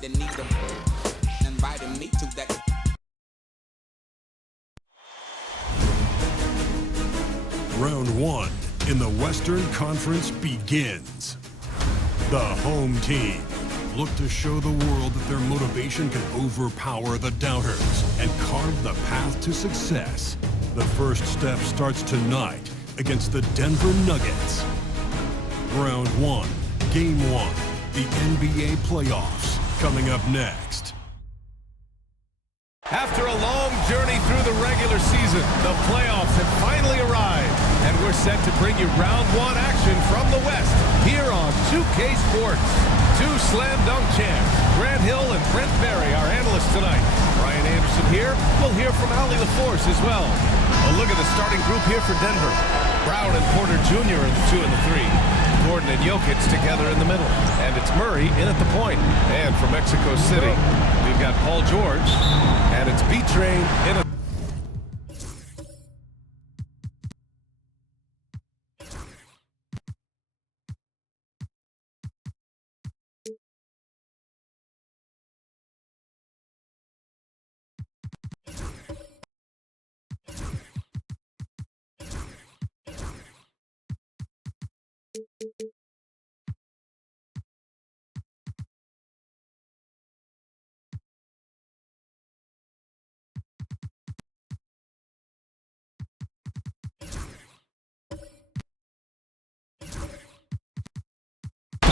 the needle, inviting me to that. Round one in the Western Conference begins. The home team look to show the world that their motivation can overpower the doubters and carve the path to success. The first step starts tonight against the Denver Nuggets. Round one, game one, the NBA playoffs coming up next. After a long journey through the regular season, the playoffs have finally arrived, and we're set to bring you round one action from the West here on 2K Sports. Two slam dunk champs, Grant Hill and Brent Berry, our analysts tonight. Ryan Anderson here. We'll hear from Ali LaForce as well. A look at the starting group here for Denver. Brown and Porter Jr. are the 2 and the 3. Gordon and Jokic together in the middle. And it's Murray in at the point. And from Mexico City, we've got Paul George. And it's B-Train in a...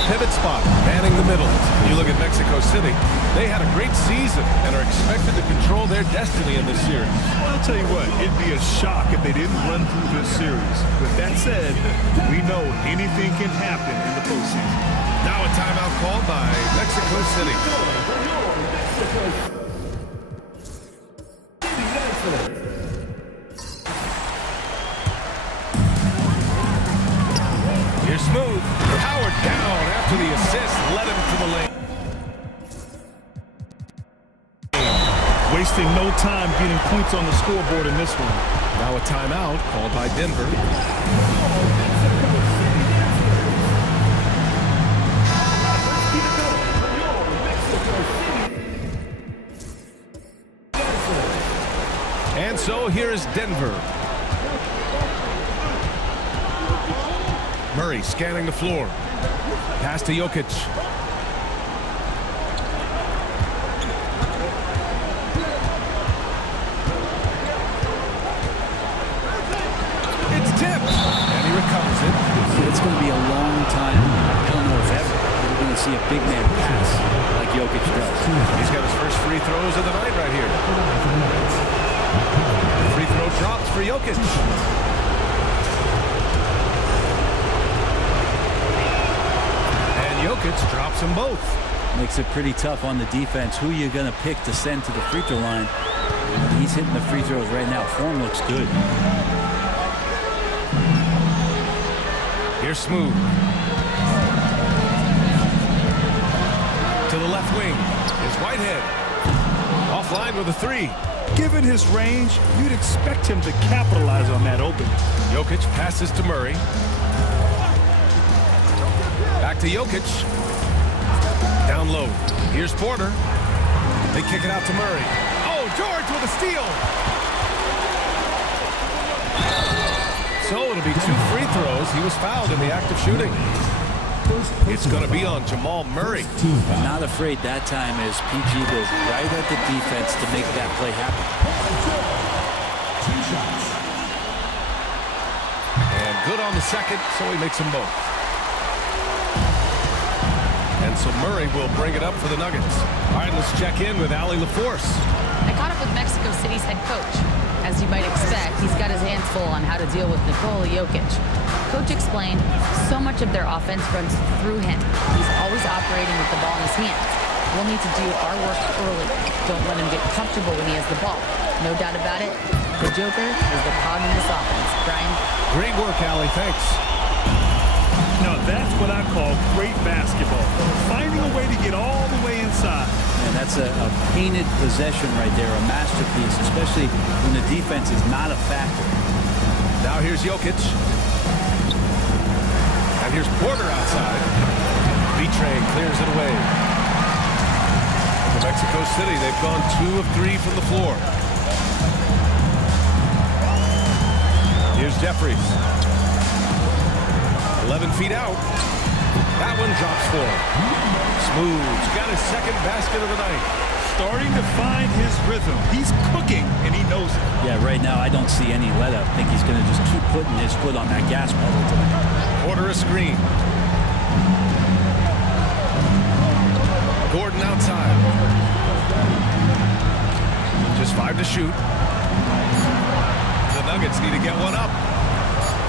pivot spot, manning the middle. You look at Mexico City, they had a great season and are expected to control their destiny in this series. Well, I'll tell you what, it'd be a shock if they didn't run through this series. With that said, we know anything can happen in the postseason. Now a timeout called by Mexico City. Here's Smooth, powered down after the assist, led him to the lane. Wasting no time getting points on the scoreboard in this one. Now a timeout called by Denver. And so here is Denver. Murray scanning the floor. Pass to Jokic. It's tipped. And he recovers it. It's going to be a long time. I don't know if ever we're going to see a big man pass like Jokic does. He's got his first free throws of the night right here. Free throw drops for Jokic. Jokic drops them both. Makes it pretty tough on the defense. Who you're going to pick to send to the free throw line. He's hitting the free throws right now. Form looks good. Here's Smooth. To the left wing is Whitehead. Offline with a 3. Given his range, you'd expect him to capitalize on that opening. Jokic passes to Murray. Back to Jokic. Down low. Here's Porter. They kick it out to Murray. Oh, George with a steal. So it'll be 2 free throws. He was fouled in the act of shooting. It's going to be on Jamal Murray. Not afraid that time as PG goes right at the defense to make that play happen. 2 shots. And good on the second, so he makes them both. And so Murray will bring it up for the Nuggets. All right, let's check in with Ali LaForce. I caught up with Mexico City's head coach. As you might expect, he's got his hands full on how to deal with Nikola Jokic. Coach explained so much of their offense runs through him. He's always operating with the ball in his hands. We'll need to do our work early. Don't let him get comfortable when he has the ball. No doubt about it, the Joker is the cog in this offense. Brian? Great work, Ali. Thanks. Now that's what I call great basketball. Finding a way to get all the way inside. And that's a painted possession right there, a masterpiece, especially when the defense is not a factor. Now here's Jokic. And here's Porter outside. B-Train clears it away. Mexico City, they've gone 2 of 3 from the floor. Here's Jeffries. 11 feet out. That one drops for him. Smooth. Got his second basket of the night. Starting to find his rhythm. He's cooking, and he knows it. Yeah, right now I don't see any let up. I think he's going to just keep putting his foot on that gas pedal tonight. Order a screen. Gordon outside. Just 5 to shoot. The Nuggets need to get one up.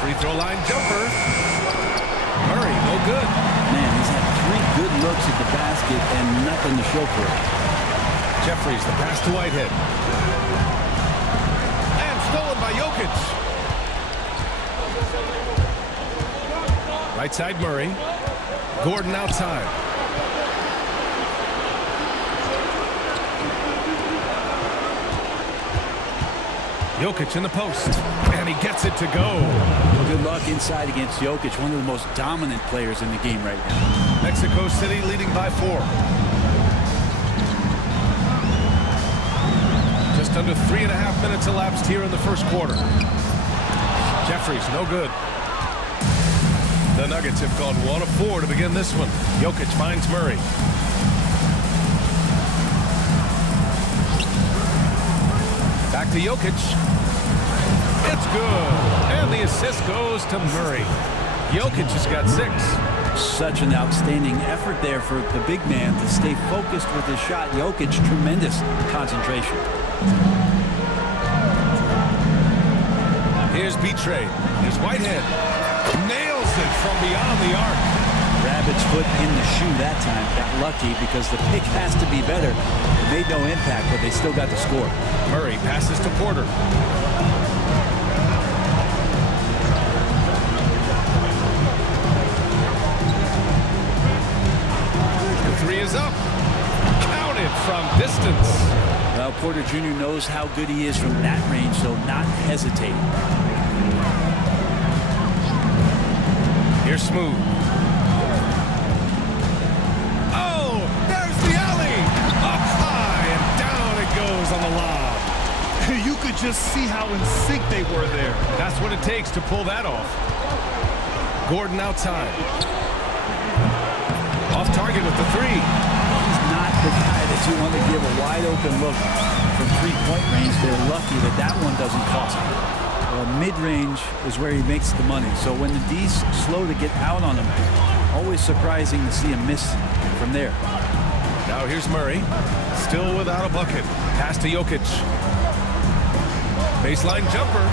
Free throw line jumper. Murray, no good. Man, he's had 3 good looks at the basket and nothing to show for it. Jeffries, the pass to Whitehead. And stolen by Jokic. Right side Murray. Gordon outside. Jokic in the post. And he gets it to go. Good luck inside against Jokic, one of the most dominant players in the game right now. Mexico City leading by 4. Just under 3.5 minutes elapsed here in the first quarter. Jeffries, no good. The Nuggets have gone 1 of 4 to begin this one. Jokic finds Murray. Back to Jokic. It's good. And the assist goes to Murray. Jokic has got 6. Such an outstanding effort there for the big man to stay focused with his shot. Jokic, tremendous concentration. Here's Betrey. Here's Whitehead. Nails it from beyond the arc. Rabbit's foot in the shoe that time. Got lucky because the pick has to be better. It made no impact, but they still got the score. Murray passes to Porter. The 3 is up. Counted from distance. Well, Porter Jr. knows how good he is from that range, so not hesitate. Here's Smooth. Oh, there's the alley. Up high and down it goes on the lob. You could just see how in sync they were there. That's what it takes to pull that off. Gordon outside. Off target with the 3. He's not the guy that you want to give a wide open look from 3-point range. They're lucky that that one doesn't cost him. Well, mid-range is where he makes the money. So when the D's slow to get out on him, always surprising to see him miss from there. Now here's Murray, still without a bucket. Pass to Jokic. Baseline jumper,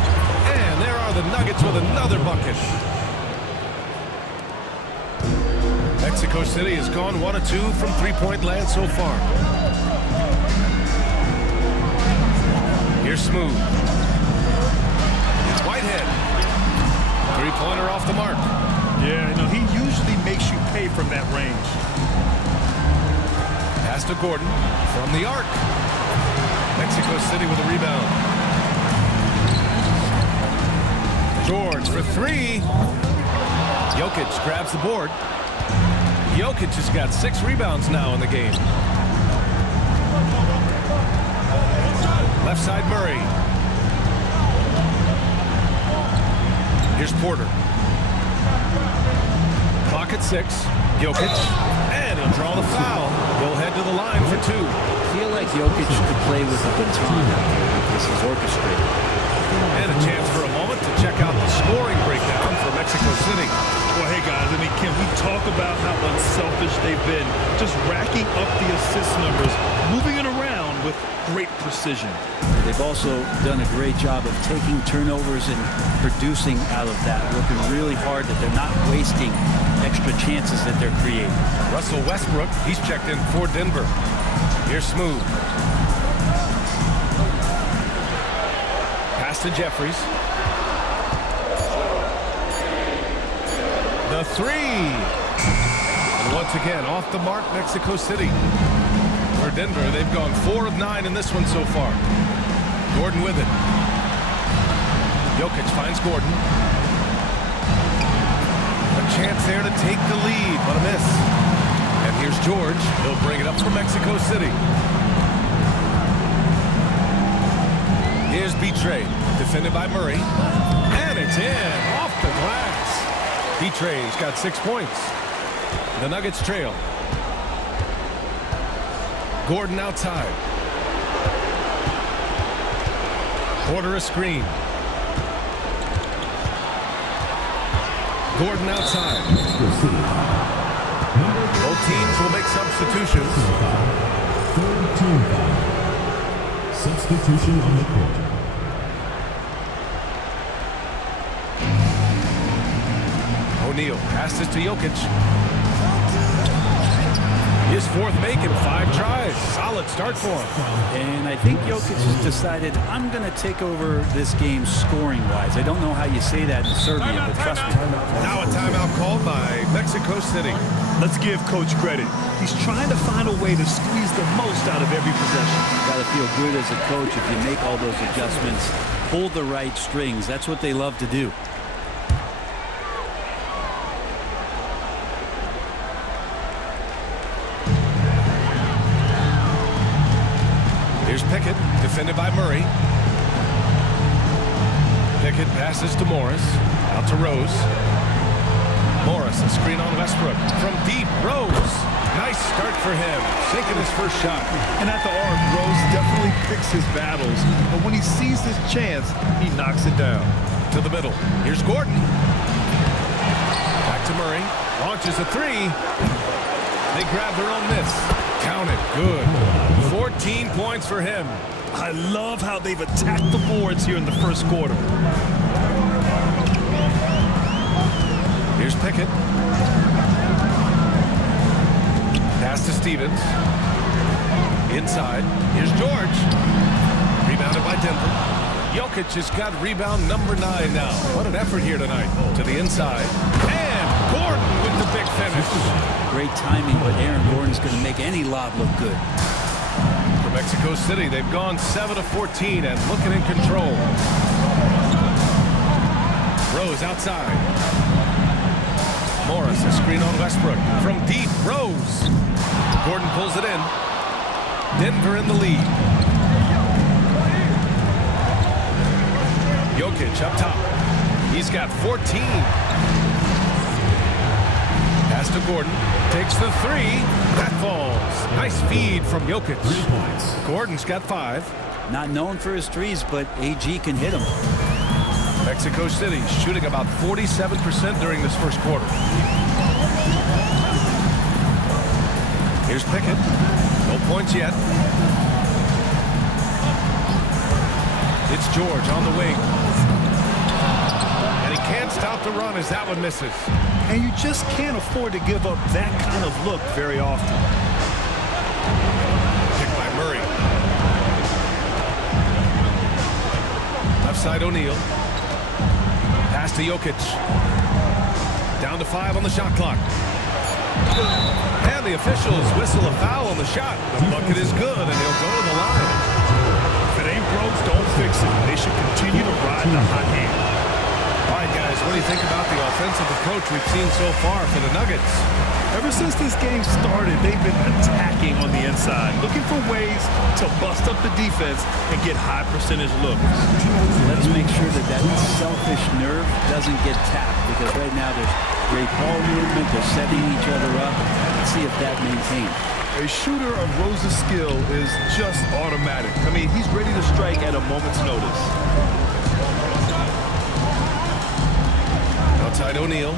and there are the Nuggets with another bucket. Mexico City has gone 1 of 2 from 3-point land so far. Here's Smooth. It's Whitehead. 3-pointer off the mark. Yeah, no, he usually makes you pay from that range. Pass to Gordon from the arc. Mexico City with a rebound. George for 3. Jokic grabs the board. Jokic has got 6 rebounds now in the game. Left side Murray. Here's Porter. Clock at 6. Jokic. And he'll draw the foul. He'll head to the line for 2. I feel like Jokic could play with a baton out there if this is orchestrated. And a chance for a moment to check out the scoring breakdown for Mexico City. Well, hey, guys, I mean, can we talk about how unselfish they've been? Just racking up the assist numbers, moving it around with great precision. They've also done a great job of taking turnovers and producing out of that, working really hard that they're not wasting extra chances that they're creating. Russell Westbrook, he's checked in for Denver. Here's Smooth. Pass to Jeffries. The 3. And once again, off the mark, Mexico City. For Denver, they've gone 4 of 9 in this one so far. Gordon with it. Jokic finds Gordon. A chance there to take the lead, but a miss. And here's George. He'll bring it up for Mexico City. Here's Betrayed, defended by Murray. And it's in, off the glass. Betrayed's got 6 points. The Nuggets trail. Gordon outside. Porter a screen. Gordon outside. Both teams will make substitutions. Third team foul. Substitution on the court. O'Neal passes to Jokic. His 4th make in 5 tries. Solid start for him. And I think Jokic has decided, I'm going to take over this game scoring-wise. I don't know how you say that in Serbia, but trust me. Now a timeout called by Mexico City. Let's give Coach credit. He's trying to find a way to squeeze the most out of every possession. Got to feel good as a coach if you make all those adjustments. Pull the right strings. That's what they love to do. Here's Pickett, defended by Murray. Pickett passes to Morris. Out to Rose. Morris, a screen on Westbrook. From deep, Rose. Nice start for him. Sinking his first shot. And at the arc, Rose definitely picks his battles. But when he sees his chance, he knocks it down. To the middle. Here's Gordon. Back to Murray. Launches a 3. They grab their own miss. Count it. Good. 14 points for him. I love how they've attacked the boards here in the first quarter. Here's Pickett. Pass to Stevens. Inside. Here's George. Rebounded by Denver. Jokic has got rebound number 9 now. What an effort here tonight. To the inside. And Gordon with the big finish. Great timing, but Aaron Gordon's going to make any lob look good. For Mexico City, they've gone 7 of 14 and looking in control. Rose outside. Morris, a screen on Westbrook. From deep, Rose. Gordon pulls it in. Denver in the lead. Jokic up top. He's got 14. Pass to Gordon. Takes the 3. That falls. Nice feed from Jokic. 3 points. Gordon's got 5. Not known for his threes, but AG can hit them. Mexico City shooting about 47% during this first quarter. Here's Pickett. No points yet. It's George on the wing. And he can't stop the run as that one misses. And you just can't afford to give up that kind of look very often. Picked by Murray. Left side O'Neal. Pass to Jokic. Down to 5 on the shot clock. And the officials whistle a foul on the shot. The bucket is good, and he'll go to the line. If it ain't broke, don't fix it. They should continue to ride the hot hand. All right, guys, what do you think about the offensive approach we've seen so far for the Nuggets? Ever since this game started, they've been attacking on the inside, looking for ways to bust up the defense and get high percentage looks. Let's make sure that that selfish nerve doesn't get tapped, because right now there's great ball movement. They're setting each other up. Let's see if that maintains. A shooter of Rose's skill is just automatic. I mean, he's ready to strike at a moment's notice. Outside O'Neal.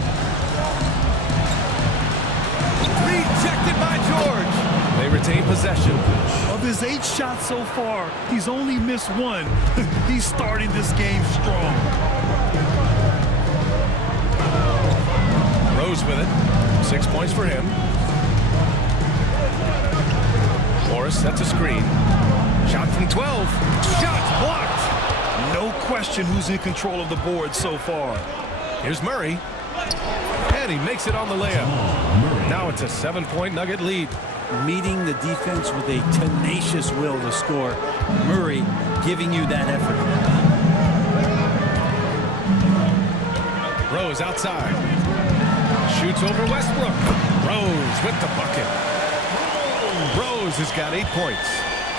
Rejected by George. They retain possession. Of his 8 shots so far, he's only missed 1. He's starting this game strong. Rose with it. 6 points for him. Morris sets a screen. Shot from 12. Shot blocked. No question who's in control of the board so far. Here's Murray. And he makes it on the layup. Now it's a 7-point Nugget lead. Meeting the defense with a tenacious will to score. Murray giving you that effort. Rose outside. Shoots over Westbrook. Rose with the bucket. Rose has got 8 points.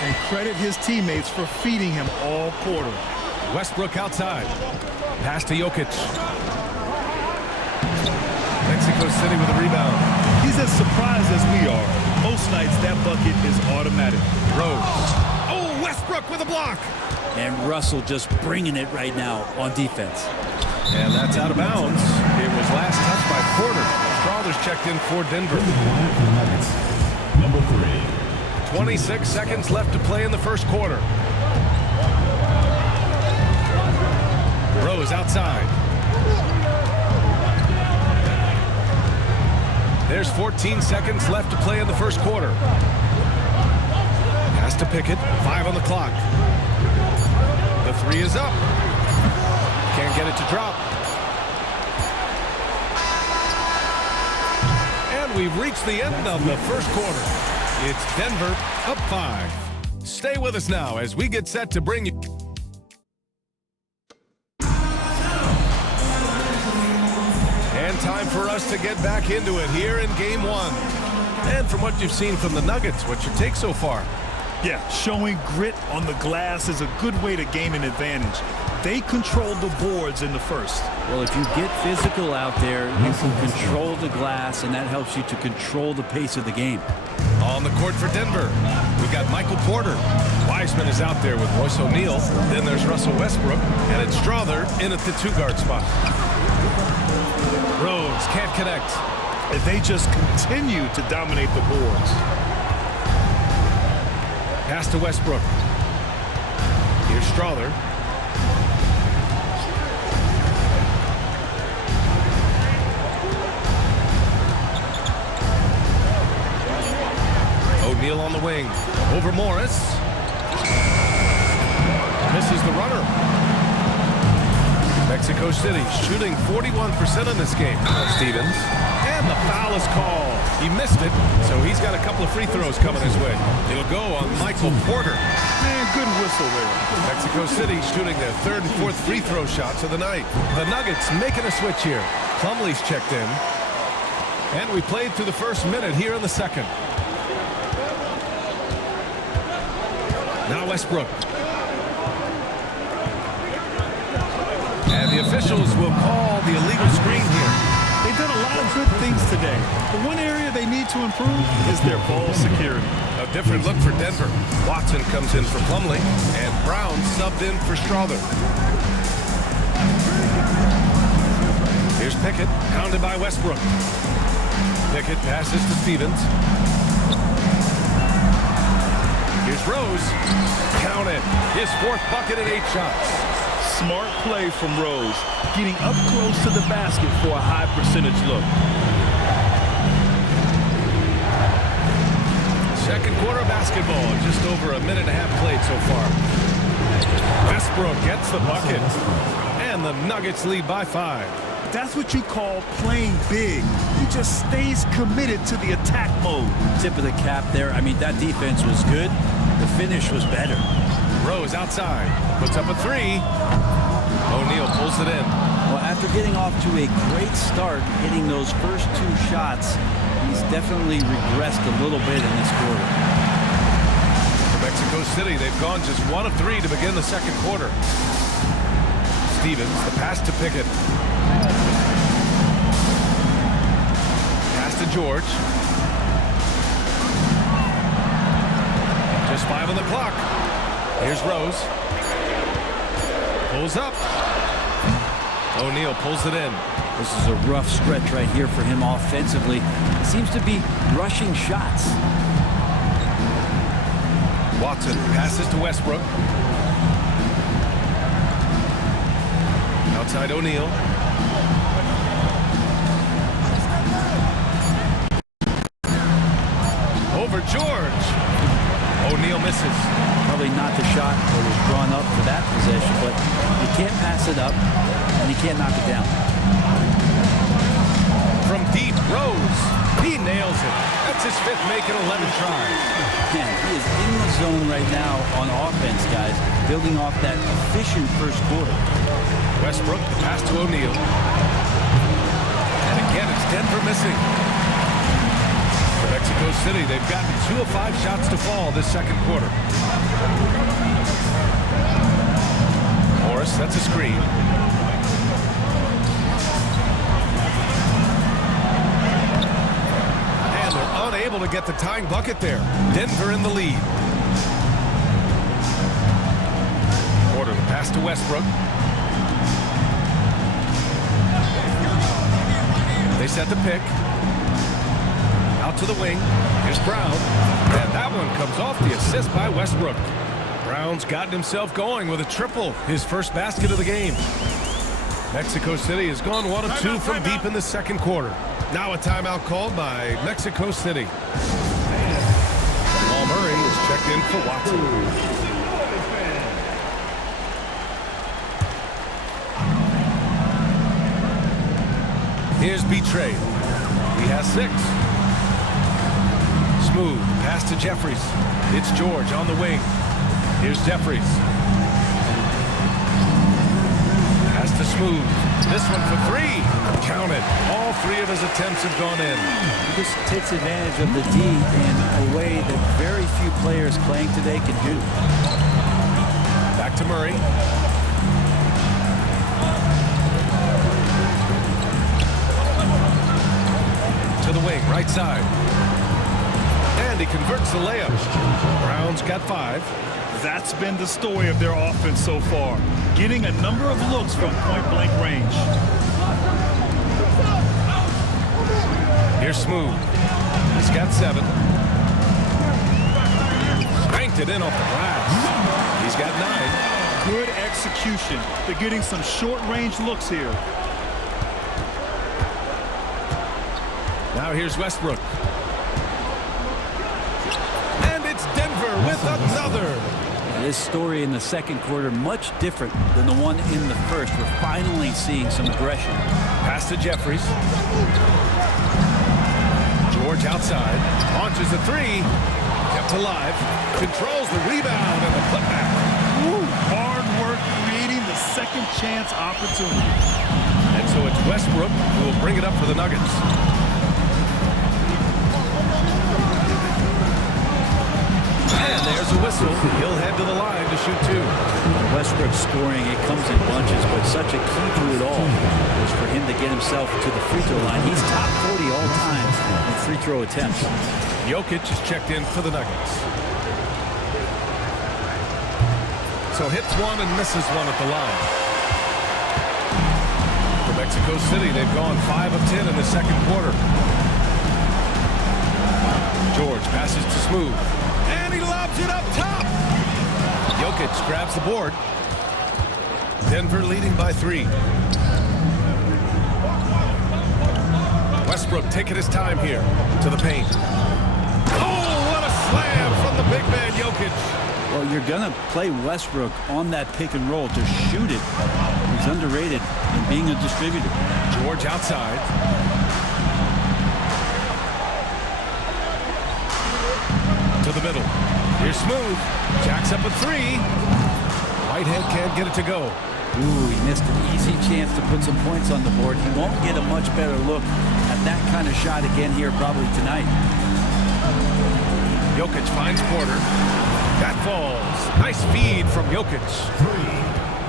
And credit his teammates for feeding him all quarter. Westbrook outside. Pass to Jokic. Mexico City with a rebound. He's as surprised as we are. Most nights that bucket is automatic. Rose. Oh, Westbrook with a block. And Russell just bringing it right now on defense. And that's out of bounds. It was last touched by Porter. Strawther's checked in for Denver. Number 3. 26 seconds left to play in the first quarter. Rose outside. There's 14 seconds left to play in the first quarter. Pass to Pickett. 5 on the clock. The 3 is up. Can't get it to drop. And we've reached the end of the first quarter. It's Denver up 5. Stay with us now as we get set to bring you. And time for us to get back into it here in Game 1. And from what you've seen from the Nuggets, what's your take so far? Yeah, showing grit on the glass is a good way to gain an advantage. They controlled the boards in the first. Well, if you get physical out there, you can control the glass, and that helps you to control the pace of the game. On the court for Denver, we've got Michael Porter. Wiseman is out there with Royce O'Neal. Then there's Russell Westbrook, and it's Strawther in at the 2-guard spot. Rose can't connect. And they just continue to dominate the boards. Pass to Westbrook. Here's Strawther. O'Neal on the wing. Over Morris. Misses the runner. Mexico City shooting 41% in this game. Stevens. And the foul is called. He missed it, so he's got a couple of free throws coming his way. It'll go on Michael Porter. Man, good whistle there. Mexico City shooting their 3rd and 4th free throw shots of the night. The Nuggets making a switch here. Plumlee's checked in. And we played through the first minute here in the second. Now Westbrook. And the officials will call the illegal screen here. They've done a lot of good things today. But one area they need to improve is their ball security. A different look for Denver. Watson comes in for Plumlee, and Brown subbed in for Strawther. Here's Pickett, pounded by Westbrook. Pickett passes to Stevens. Here's Rose. Count it. His 4th bucket and 8 shots. Smart play from Rose, getting up close to the basket for a high percentage look. Second quarter basketball, just over a minute and a half played so far. Westbrook gets the bucket, and the Nuggets lead by 5. That's what you call playing big. He just stays committed to the attack mode. Tip of the cap there. I mean, that defense was good. The finish was better. Rose outside, puts up a 3. O'Neal pulls it in. Well, after getting off to a great start, hitting those first 2 shots, he's definitely regressed a little bit in this quarter. For Mexico City, they've gone just 1 of 3 to begin the second quarter. Stevens, the pass to Pickett. Pass to George. Just 5 on the clock. Here's Rose. Pulls up. O'Neal pulls it in. This is a rough stretch right here for him offensively. He seems to be rushing shots. Watson passes to Westbrook. Outside O'Neal. Over George. O'Neal misses. Probably not the shot that was drawn up for that possession, but you can't pass it up, and you can't knock it down. From deep, Rose. He nails it. That's his 5th make in 11 tries. Man, he is in the zone right now on offense, guys, building off that efficient first quarter. Westbrook, pass to O'Neal. And again, it's Denver missing. The Mexico City, they've gotten 2 of 5 shots to fall this second quarter. Morris sets a screen. And they're unable to get the tying bucket there. Denver in the lead. Porter the pass to Westbrook. They set the pick. Out to the wing. Here's Brown. And that one comes off the assist by Westbrook. Brown's gotten himself going with a triple. His first basket of the game. Mexico City has gone 1 of 2 from deep in the second quarter. Now a timeout called by Mexico City. Jamal Murray was checked in for Watson. Here's Betray. He has 6. Smooth pass to Jeffries. It's George on the wing. Here's Jeffries. Pass to Smooth. This one for 3. Count it. All 3 of his attempts have gone in. He just takes advantage of the D in a way that very few players playing today can do. Back to Murray. To the wing, right side. And he converts the layup. Brown's got 5. That's been the story of their offense so far. Getting a number of looks from point-blank range. Here's Smooth. He's got 7. Spanked it in off the glass. He's got 9. Good execution. They're getting some short-range looks here. Now here's Westbrook. And it's Denver with another. This story in the second quarter much different than the one in the first. We're finally seeing some aggression. Pass to Jeffries. George outside. Launches the 3. Kept alive. Controls the rebound and the putback. Ooh, hard work creating the second chance opportunity. And so it's Westbrook who will bring it up for the Nuggets. And there's a whistle. He'll head to the line to shoot 2. Westbrook scoring, it comes in bunches, but such a key to it all was for him to get himself to the free throw line. He's top 40 all time in free throw attempts. Jokic is checked in for the Nuggets. So hits 1 and misses 1 at the line. For Mexico City, they've gone 5 of 10 in the second quarter. George passes to Smooth. And he lobs it up top. Jokic grabs the board. Denver leading by 3. Westbrook taking his time here to the paint. Oh, what a slam from the big man Jokic. Well, you're going to play Westbrook on that pick and roll to shoot it. He's underrated in being a distributor. George outside. To the middle. Here's Smooth. Jacks up a 3. Whitehead can't get it to go. Ooh, he missed an easy chance to put some points on the board. He won't get a much better look at that kind of shot again here probably tonight. Jokic finds Porter. That falls. Nice feed from Jokic.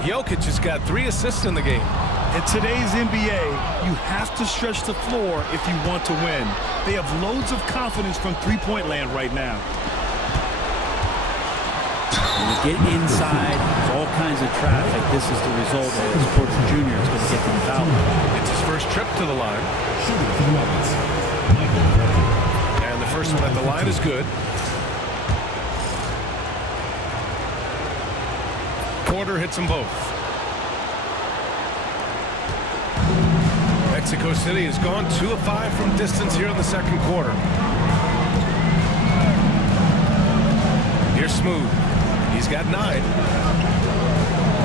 Jokic has got 3 assists in the game. In today's NBA, you have to stretch the floor if you want to win. They have loads of confidence from three-point land right now. When you get inside, there's all kinds of traffic. This is the result as Porter Jr. is going to get them fouled. It's his first trip to the line. And the first one at the line is good. Porter hits them both. Mexico City has gone 2 of 5 from distance here in the second quarter. Here's Smooth. He's got 9.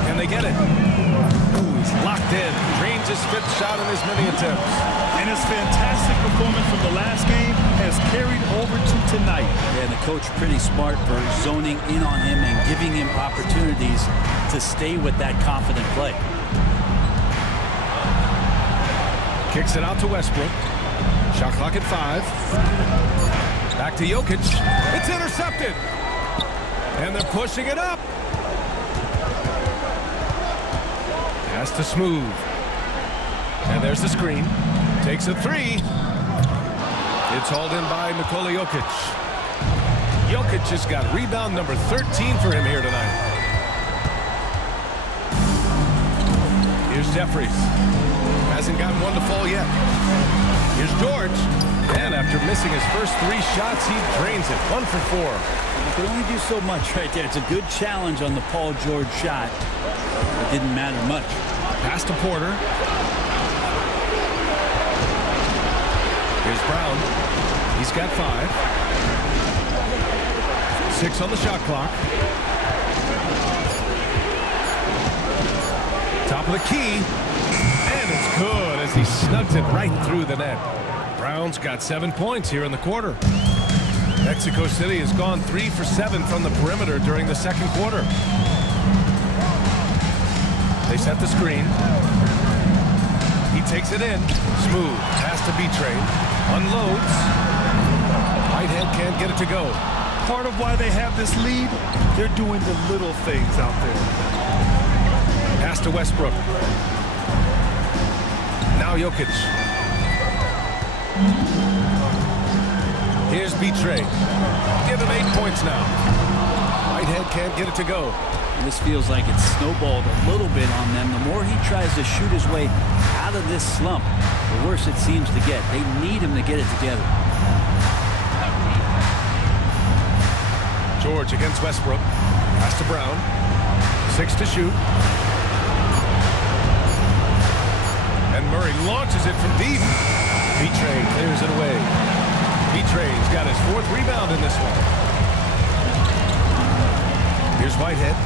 Can they get it? Ooh, he's locked in. Drains his 5th shot in as many attempts. And his fantastic performance from the last game has carried over to tonight. And the coach pretty smart for zoning in on him and giving him opportunities to stay with that confident play. Kicks it out to Westbrook. Shot clock at 5. Back to Jokic. It's intercepted. And they're pushing it up. Pass to Smooth. And there's the screen. Takes a three. It's hauled in by Nikola Jokic. Jokic just got rebound number 13 for him here tonight. Here's Jeffries. Hasn't gotten one to fall yet. Here's George. And after missing his first 3 shots, he drains it. 1 for 4. You can only do so much right there. It's a good challenge on the Paul George shot. It didn't matter much. Pass to Porter. Here's Brown. He's got 5. 6 on the shot clock. Top of the key. And it's good as he snugs it right through the net. Brown's got 7 points here in the quarter. Mexico City has gone 3 for 7 from the perimeter during the second quarter. They set the screen. He takes it in. Smooth. Pass to B-Train. Unloads. Whitehead can't get it to go. Part of why they have this lead, they're doing the little things out there. Pass to Westbrook. Now Jokic. Here's B-Train. Give him 8 points now. Whitehead can't get it to go. This feels like it's snowballed a little bit on them. The more he tries to shoot his way out of this slump, the worse it seems to get. They need him to get it together. George against Westbrook. Pass to Brown. 6 to shoot. And Murray launches it from deep. B-Train clears it away. B-Train's got his 4th rebound in this one. Here's Whitehead.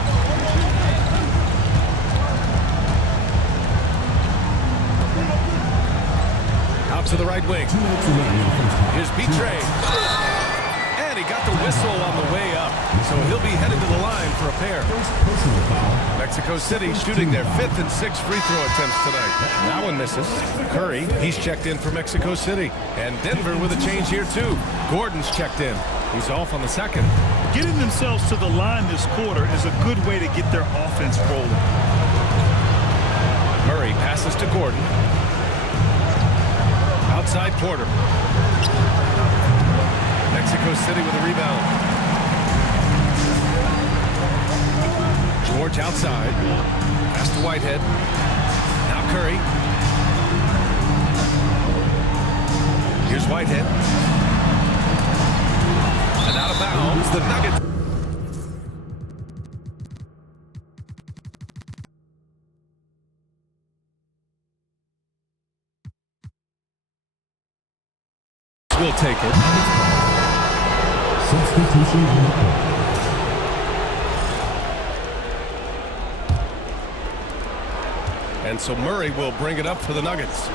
Out to the right wing. Here's B-Train. And he got the whistle on the way up. So he'll be headed to the line for a pair. Mexico City shooting their 5th and 6th free throw attempts tonight. That one misses. Curry, he's checked in for Mexico City. And Denver with a change here too. Gordon's checked in. He's off on the second. Getting themselves to the line this quarter is a good way to get their offense rolling. Murray passes to Gordon. Outside Porter. Mexico City with a rebound. George outside. Pass to Whitehead. Now Curry. Here's Whitehead. And out of bounds, the Nuggets. Will take it. Substitution on the court. And so Murray will bring it up for the Nuggets.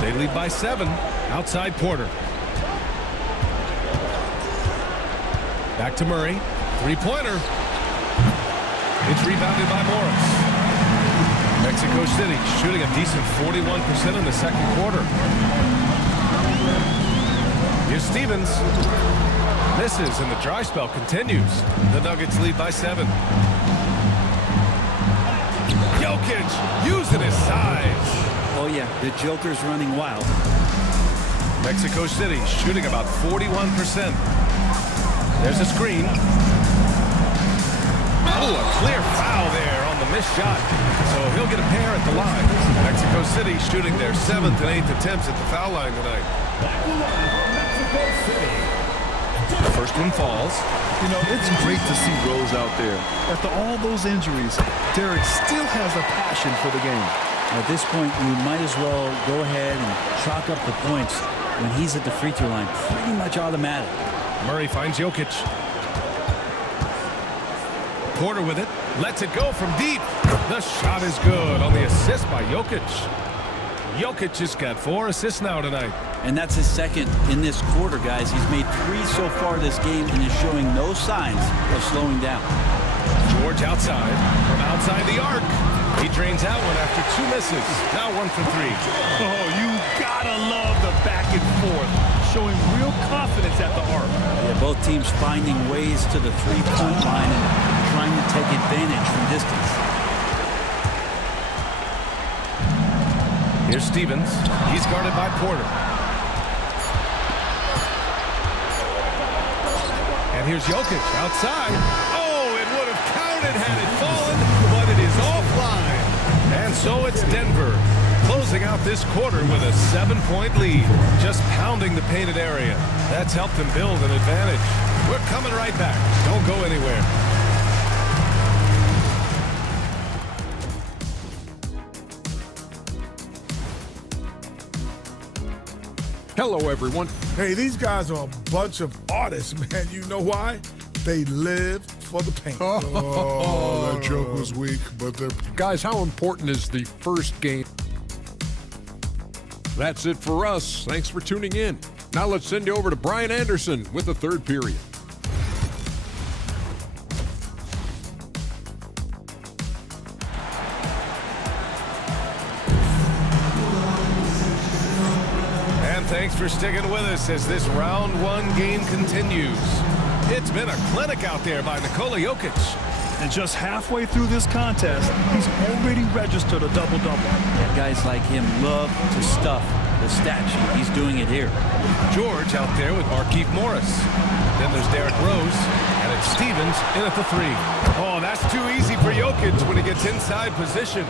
They lead by 7. Outside Porter. Back to Murray. 3-pointer. It's rebounded by Morris. Mexico City shooting a decent 41% in the second quarter. Here's Stevens. Misses, and the dry spell continues. The Nuggets lead by 7. Jokic using his size. Oh yeah, the Joker's running wild. Mexico City shooting about 41%. There's a screen. Oh, a clear foul there on the missed shot. So he'll get a pair at the line. Mexico City shooting their 7th and 8th attempts at the foul line tonight. The first one falls. You know, it's great to see Rose out there. After all those injuries, Derek still has a passion for the game. At this point, you might as well go ahead and chalk up the points when he's at the free throw line. Pretty much automatic. Murray finds Jokic. Porter with it. Lets it go from deep. The shot is good on the assist by Jokic. Jokic just got 4 assists now tonight. And that's his 2nd in this quarter, guys. He's made 3 so far this game and is showing no signs of slowing down. George outside. From outside the arc. He drains that one after 2 misses. Now 1 for 3. Oh, you gotta love the back and forth. showing real confidence at the arc. Yeah, both teams finding ways to the three-point line and trying to take advantage from distance. Here's Stevens. He's guarded by Porter. And here's Jokic outside. Oh, it would have counted had it fallen, but it is offline. And so it's Denver closing out this quarter with a 7-point lead, just pounding the painted area. That's helped them build an advantage. We're coming right back. Don't go anywhere. Hello, everyone. Hey, these guys are a bunch of artists, man. You know why? They live for the paint. Oh, that joke was weak, but they're... Guys, how important is the first game? That's it for us. Thanks for tuning in. Now let's send you over to Brian Anderson with the third period. Thanks for sticking with us as this round one game continues. It's been a clinic out there by Nikola Jokic. And just halfway through this contest, he's already registered a double-double. Yeah, guys like him love to stuff the stat sheet. He's doing it here. George out there with Markieff Morris. Then there's Derrick Rose, and it's Stevens in at the three. Oh, that's too easy for Jokic when he gets inside position.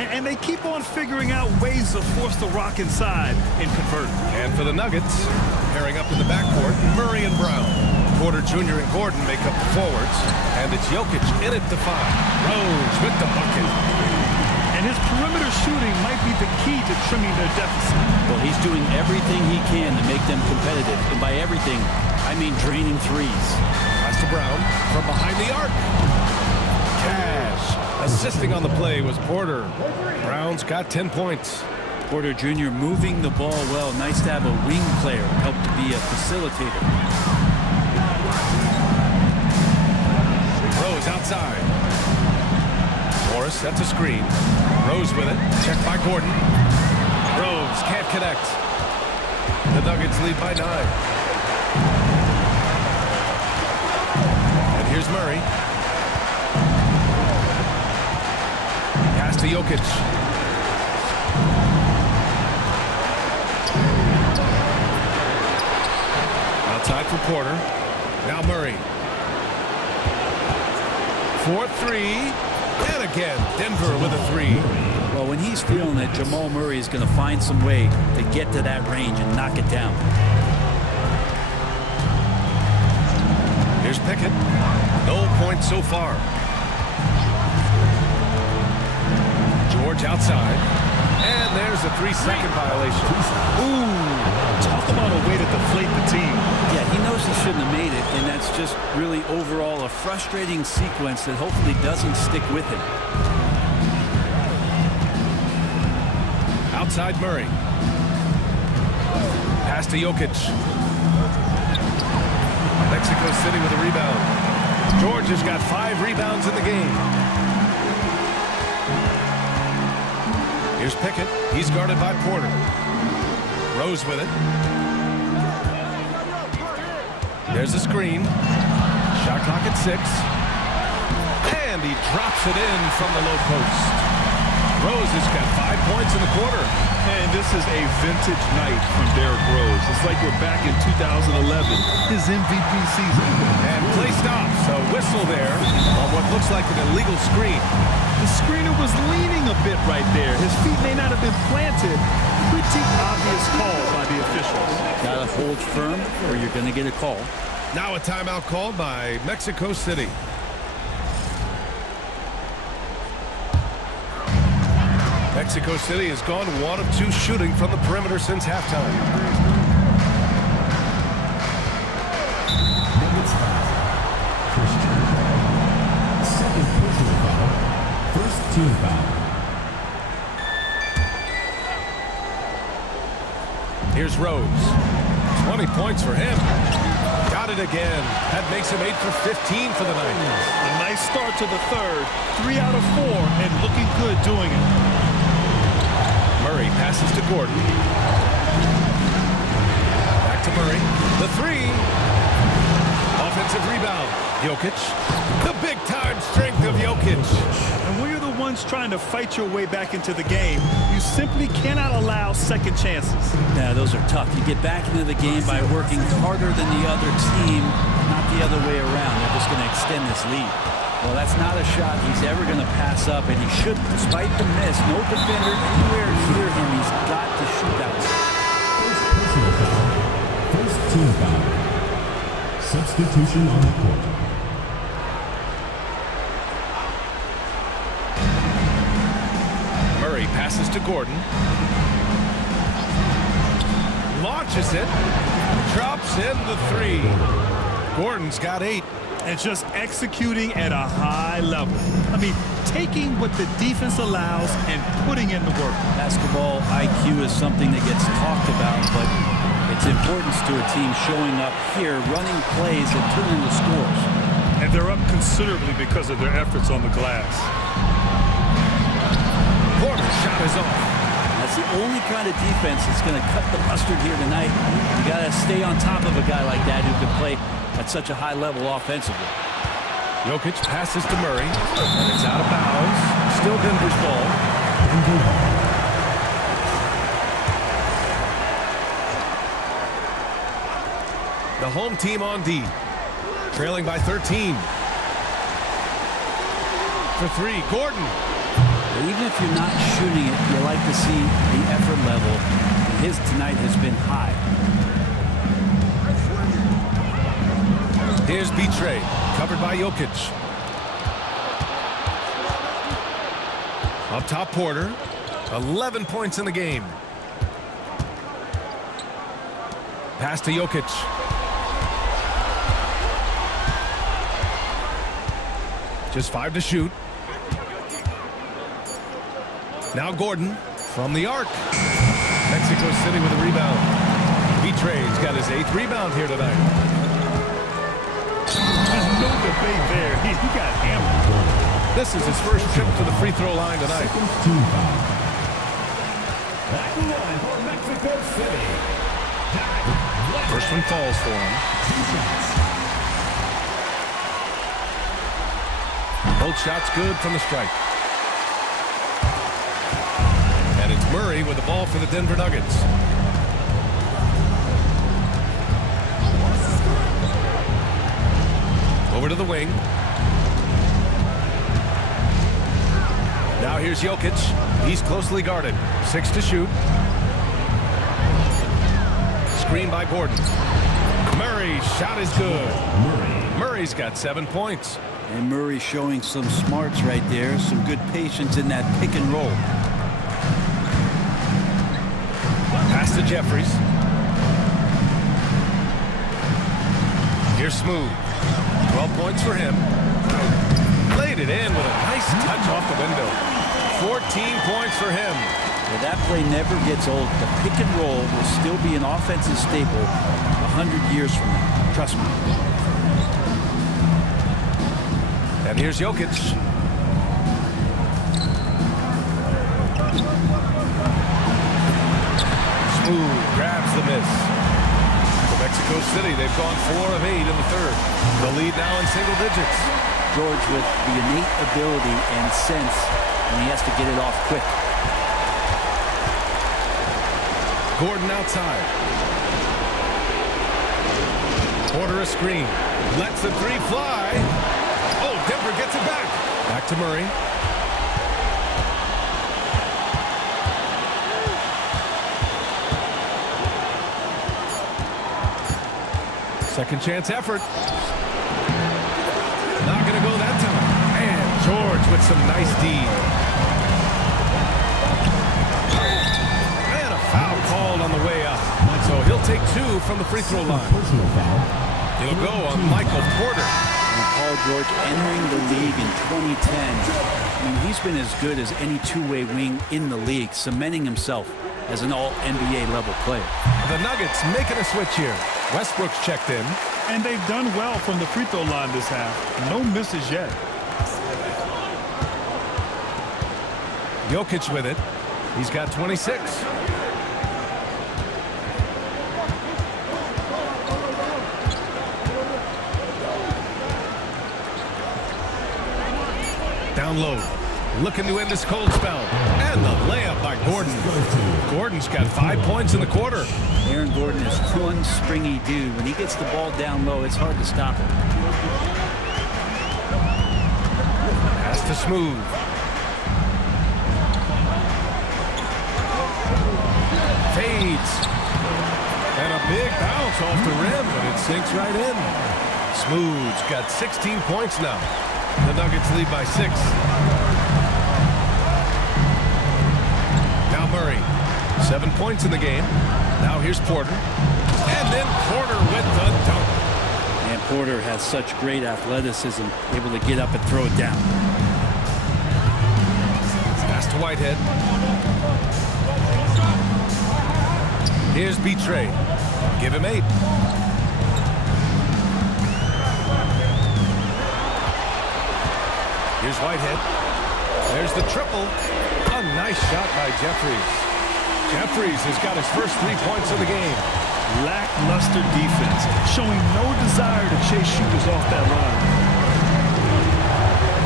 And they keep on figuring out ways to force the rock inside and convert. And for the Nuggets, pairing up in the backcourt, Murray and Brown. Porter Jr. and Gordon make up the forwards. And it's Jokic in at the five. Rose with the bucket. And his perimeter shooting might be the key to trimming their deficit. Well, he's doing everything he can to make them competitive. And by everything, I mean draining threes. Pass to Brown from behind the arc. Cash. Assisting on the play was Porter. Brown's got 10 points. Porter Jr. moving the ball well. Nice to have a wing player help to be a facilitator. Rose outside. Morris sets a screen. Rose with it. Checked by Gordon. Rose can't connect. The Nuggets lead by 9. And here's Murray. Pass to Jokic. Outside for Porter. Now Murray. 4-3. And again, Denver with a 3. Well, when he's feeling it, Jamal Murray is going to find some way to get to that range and knock it down. Here's Pickett. No points so far. George outside. And there's a 3-second violation. Ooh, talk about a way to deflate the team. Yeah, he knows he shouldn't have made it, and that's just really overall a frustrating sequence that hopefully doesn't stick with him. Outside Murray. Pass to Jokic. Mexico City with a rebound. George has got 5 rebounds in the game. Here's Pickett. He's guarded by Porter. Rose with it. There's a screen. Shot clock at 6. And he drops it in from the low post. Rose has got 5 points in the quarter. And this is a vintage night from Derrick Rose. It's like we're back in 2011, his MVP season. And play stops. A whistle there on what looks like an illegal screen. The screener was leaning a bit right there. His feet may not have been planted. Pretty obvious call by the officials. Gotta hold firm or you're gonna get a call. Now a timeout called by Mexico City. Mexico City has gone 1 of 2 shooting from the perimeter since halftime. Nuggets foul. Christian. Second personal foul. First team foul. Here's Rose. 20 points for him. Got it again. That makes him 8 for 15 for the night. A nice start to the third. 3 out of 4 and looking good doing it. Murray passes to Gordon. Back to Murray. The three. Offensive rebound. Jokic. The big-time strength of Jokic. And when you're the ones trying to fight your way back into the game, you simply cannot allow second chances. Yeah, those are tough. You get back into the game by working harder than the other team, not the other way around. They're just going to extend this lead. Well, that's not a shot he's ever going to pass up, and he shouldn't. Despite the miss, no defender anywhere near him. He's got to shoot that one. First personal foul. First team foul. Substitution on the court. Murray passes to Gordon. Launches it. Drops in the three. Gordon's got 8. And just executing at a high level. I mean, taking what the defense allows and putting in the work. Basketball IQ is something that gets talked about, but its importance to a team showing up here, running plays and turning the scores. And they're up considerably because of their efforts on the glass. Porter's shot is off. That's the only kind of defense that's going to cut the mustard here tonight. You got to stay on top of a guy like that who can play at such a high level offensively. Jokic passes to Murray, and it's out of bounds. Still Denver's ball. The home team on D, trailing by 13. For three, Gordon. Even if you're not shooting it, you like to see the effort level. His tonight has been high. Here's Betray, covered by Jokic. Up top, Porter. 11 points in the game. Pass to Jokic. Just 5 to shoot. Now Gordon from the arc. Mexico City with a rebound. Betray's got his 8th rebound here tonight. There's no debate there. He got hammered. This is his first trip to the free throw line tonight. Team foul. Back line for Mexico City. First one falls for him. Both shots good from the strike. And it's Murray with the ball for the Denver Nuggets. Over to the wing. Now here's Jokic. He's closely guarded. 6 to shoot. Screen by Gordon. Murray's shot is good. Murray's got 7 points. And Murray showing some smarts right there. Some good patience in that pick and roll. Pass to Jeffries. Here's Smooth. 12 points for him. Laid it in with a nice touch off the window. 14 points for him. Well, that play never gets old. The pick and roll will still be an offensive staple 100 years from now. Trust me. And here's Jokic. Smooth grabs the miss. For Mexico City, they've gone 4 of 8 in the third. The lead now in single digits. George with the innate ability and sense, and he has to get it off quick. Gordon outside. Porter a screen. Lets the 3 fly. Oh, Denver gets it back. Back to Murray. Second chance effort. Not going to go that time. And George with some nice D. And a foul called on the way up. So he'll take 2 from the free throw line. Personal foul. He'll go on Michael Porter. And Paul George entering the league in 2010. I mean, he's been as good as any two-way wing in the league, cementing himself as an all-NBA level player. The Nuggets making a switch here. Westbrook's checked in. And they've done well from the free throw line this half. No misses yet. Jokic with it. He's got 26. Down low. Looking to end this cold spell. And the layup by Gordon. Gordon's got 5 points in the quarter. Aaron Gordon is one springy dude. When he gets the ball down low, it's hard to stop him. Pass to Smooth. Fades. And a big bounce off the rim, but it sinks right in. Smooth's got 16 points now. The Nuggets lead by 6. Now Murray. 7 points in the game. Now here's Porter. And then Porter with the dunk. And Porter has such great athleticism, able to get up and throw it down. Pass to Whitehead. Here's Betray. Give him 8. Here's Whitehead. There's the triple. A nice shot by Jeffries. Jeffries has got his first 3 points of the game. Lackluster defense, showing no desire to chase shooters off that line.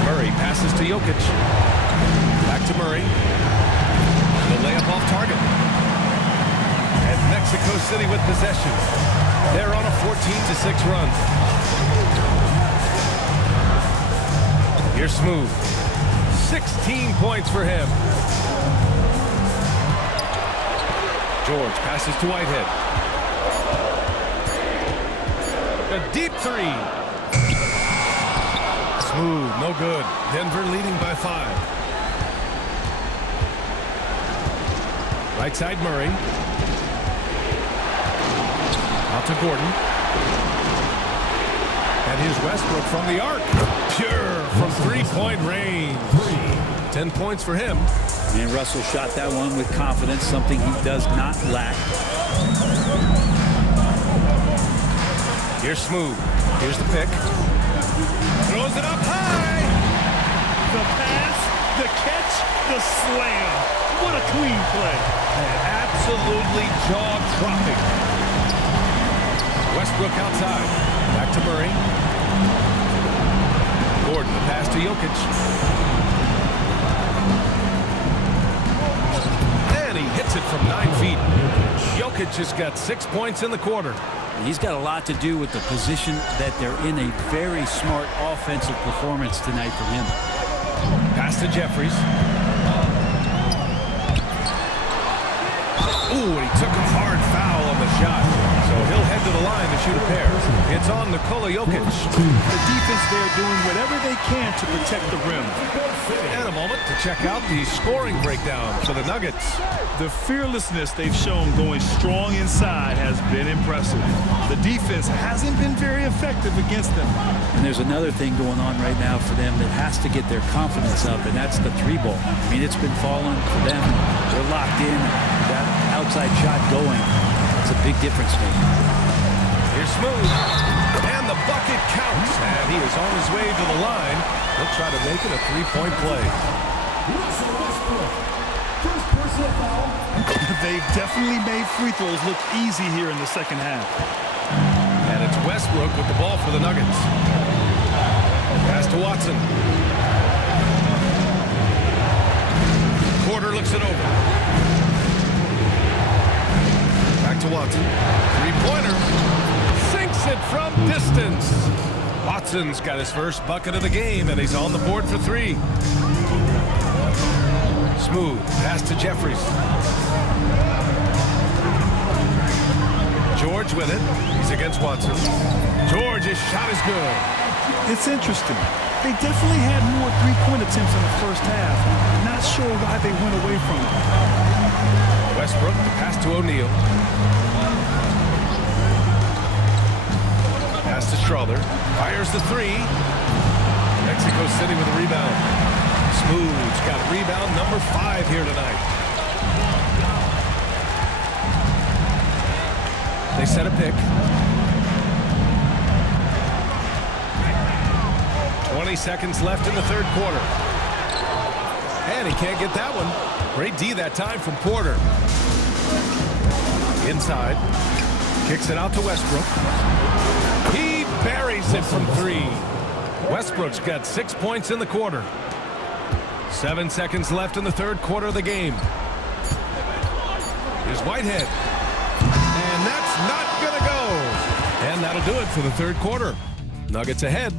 Murray passes to Jokic. Back to Murray. The layup off target. And Mexico City with possession. They're on a 14-6 run. Here's Smooth. 16 points for him. George passes to Whitehead. A deep 3. Smooth, no good. Denver leading by 5. Right side Murray. Out to Gordon. And here's Westbrook from the arc. Pure from three-point range. 10 points for him. And Russell shot that one with confidence, something he does not lack. Here's Smooth. Here's the pick. Throws it up high. The pass, the catch, the slam. What a clean play. And absolutely jaw-dropping. Westbrook outside. Back to Murray. Gordon, the pass to Jokic. And he hits it from 9 feet. Jokic has got 6 points in the quarter. He's got a lot to do with the position that they're in. A very smart offensive performance tonight from him. Pass to Jeffries. Ooh, and he took a hard foul on the shot. So he'll head to the line to shoot a pair. It's on Nikola Jokic. The defense there doing whatever they can to protect the rim. And a moment to check out the scoring breakdown for the Nuggets. The fearlessness they've shown going strong inside has been impressive. The defense hasn't been very effective against them. And there's another thing going on right now for them that has to get their confidence up, and that's the 3-ball. I mean, it's been falling for them. They're locked in. That outside shot going. It's a big difference maker. Here's Smooth. And the bucket counts. And he is on his way to the line. He'll try to make it a 3-point play. They've definitely made free throws look easy here in the second half. And it's Westbrook with the ball for the Nuggets. Pass to Watson. Porter looks it over. Back to Watson. Three-pointer. Sinks it from distance. Watson's got his first bucket of the game, and he's on the board for 3. Smooth. Pass to Jeffries. George with it. He's against Watson. George's shot is good. It's interesting. They definitely had more three-point attempts in the first half. Not sure why they went away from it. Westbrook, the pass to O'Neal. Pass to Strother. Fires the 3. Mexico City with a rebound. Smooth's got rebound number 5 here tonight. They set a pick. 20 seconds left in the third quarter. And he can't get that one. Great D that time from Porter. Inside. Kicks it out to Westbrook. He buries it from 3. Westbrook's got 6 points in the quarter. 7 seconds left in the third quarter of the game. Here's Whitehead. And that's not going to go. And that'll do it for the third quarter. Nuggets ahead.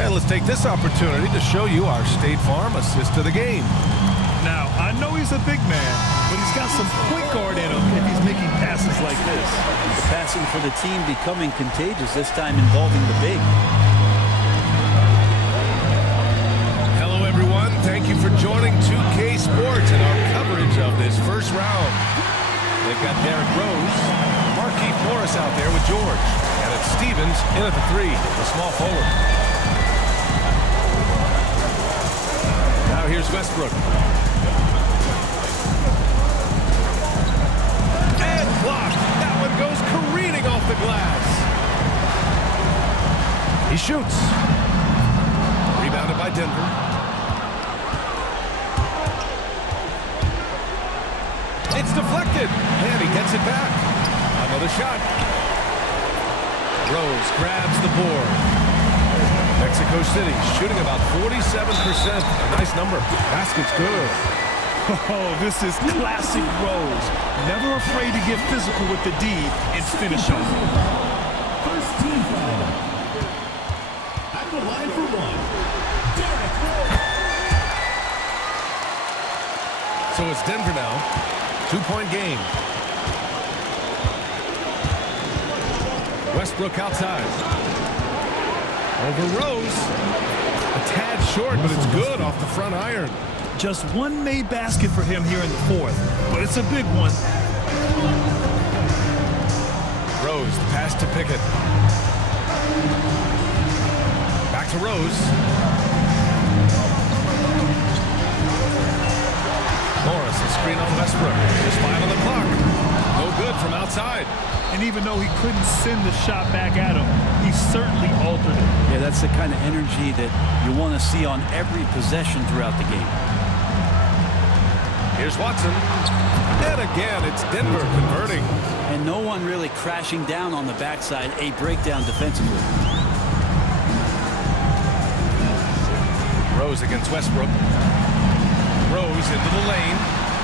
And let's take this opportunity to show you our State Farm assist to the game. Now, I know he's a big man, but he's got some point guard in him if he's making passes like this. The passing for the team becoming contagious, this time involving the big. Hello, everyone. Thank you for joining 2K Sports and our coverage of this first round. They've got Derrick Rose, Markieff Morris out there with George, and it's Stevens in at the 3, the small forward. Now here's Westbrook. And blocked. That one goes careening off the glass. He shoots. Rebounded by Denver. It's deflected. And he gets it back. Another shot. Rose grabs the board. Mexico City shooting about 47%. A nice number. Basket's good. Oh, this is classic Rose. Never afraid to get physical with the D and finish off. First team foul. At the line for one, Derrick Rose. So it's Denver now. 2-point game. Westbrook outside. Over Rose. A tad short, but it's good off the front iron. Just one made basket for him here in the fourth, but it's a big one. Rose, the pass to Pickett. Back to Rose. Morris, a screen on Westbrook. Just 5 on the clock. No good from outside. And even though he couldn't send the shot back at him, he certainly altered it. Yeah, that's the kind of energy that you want to see on every possession throughout the game. Here's Watson. And again, it's Denver converting. And no one really crashing down on the backside, a breakdown defensively. Rose against Westbrook. Rose into the lane.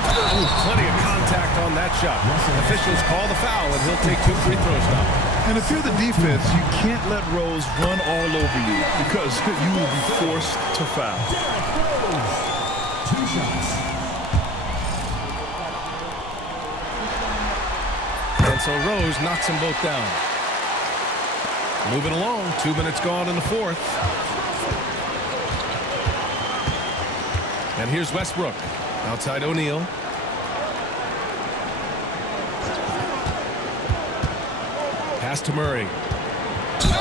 Ooh, plenty of contact on that shot. Officials call the foul, and he'll take 2 free throws now. And if you're the defense, you can't let Rose run all over you because you will be forced to foul. Derrick Rose. 2 shots. And so Rose knocks them both down. Moving along, 2 minutes gone in the fourth. And here's Westbrook. Outside O'Neal. Pass to Murray.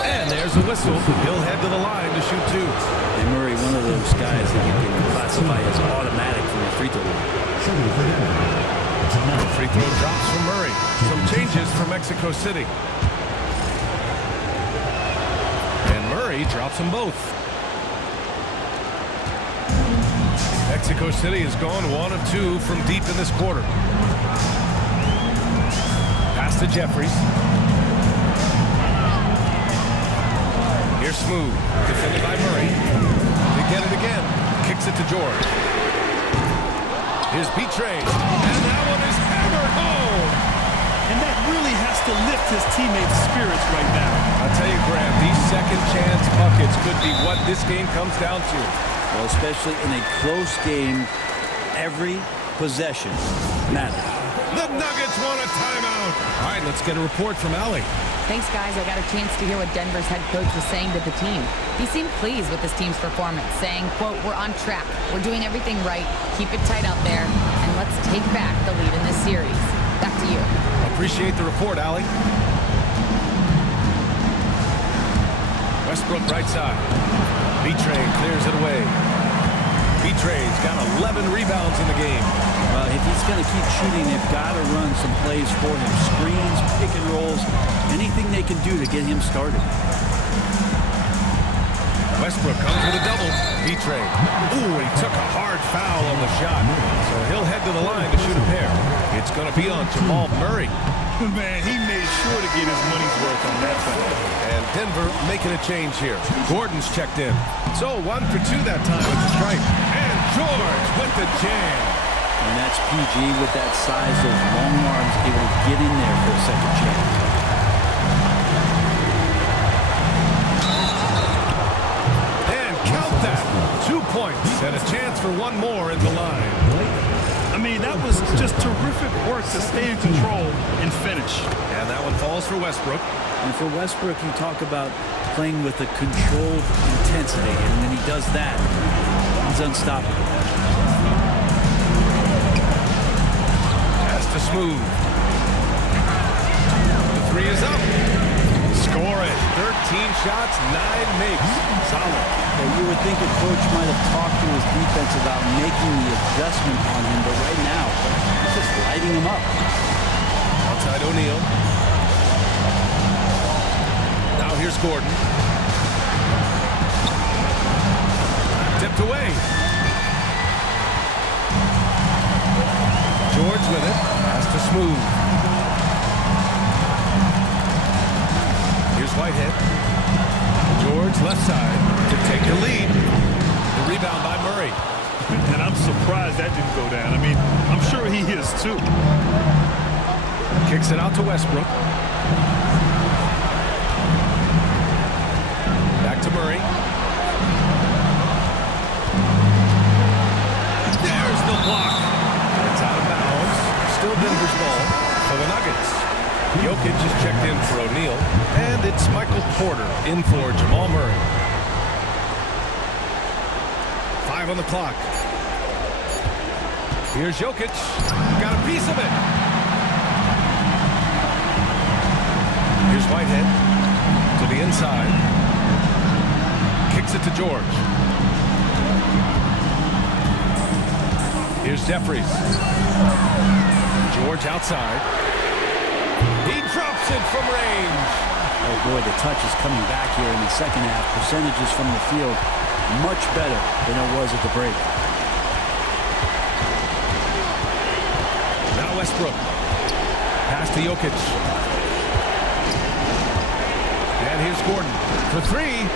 And there's a whistle. He'll head to the line to shoot 2. And Murray, one of those guys that you can classify as automatic from the free throw line. Free throw drops from Murray. Some changes for Mexico City. And Murray drops them both. Mexico City has gone 1 of 2 from deep in this quarter. Pass to Jeffries. Here's Smooth, defended by Murray. They get it again. Kicks it to George. Here's Betrayed. And that one is hammered home. And that really has to lift his teammates' spirits right now. I'll tell you, Graham, these second chance buckets could be what this game comes down to. Well, especially in a close game, every possession matters. The Nuggets want a timeout. All right, let's get a report from Allie. Thanks, guys. I got a chance to hear what Denver's head coach was saying to the team. He seemed pleased with his team's performance, saying, quote, "We're on track. We're doing everything right. Keep it tight out there, and let's take back the lead in this series." Back to you. Appreciate the report, Allie. Westbrook right side. Betrayed clears it away. Betrayed's got 11 rebounds in the game. If he's going to keep shooting, they've got to run some plays for him. Screens, pick and rolls, anything they can do to get him started. Westbrook comes with a double. Betrayed. Ooh, he took a hard foul on the shot. So he'll head to the line to shoot a pair. It's going to be on Jamal Murray. Man, he made sure to get his money's worth on that foul. And Denver making a change here. Gordon's checked in. So 1 for 2 that time with the strike. And George with the jam. And that's PG with that size, those long arms, able to get in there for a second chance. And count that. 2 points and a chance for one more in the line. I mean, that was just terrific work to stay in control and finish. And that one falls for Westbrook. And for Westbrook, you talk about playing with a controlled intensity, and when he does that, he's unstoppable. Has to smooth. The three is up. Score it. 13 shots, 9 makes. Solid. You would think a coach might have talked to his defense about making the adjustment on him, but right now, he's just lighting him up. Outside O'Neal. Now here's Gordon. Tipped away. George with it. Has to smooth. Here's Whitehead. George left side to take the lead. The rebound by Murray. And I'm surprised that didn't go down. I mean, I'm sure he is too. Kicks it out to Westbrook. Back to Murray. There's the block. It's out of bounds. Still Denver's ball for the Nuggets. Jokic is checked in for O'Neal. And it's Michael Porter in for Jamal Murray. 5 on the clock. Here's Jokic. Got a piece of it. Here's Whitehead to the inside. Kicks it to George. Here's Jeffries. George outside. He drops it from range. Oh boy, the touch is coming back here in the second half. Percentages from the field much better than it was at the break. Now Westbrook. Pass to Jokic. And here's Gordon for 3.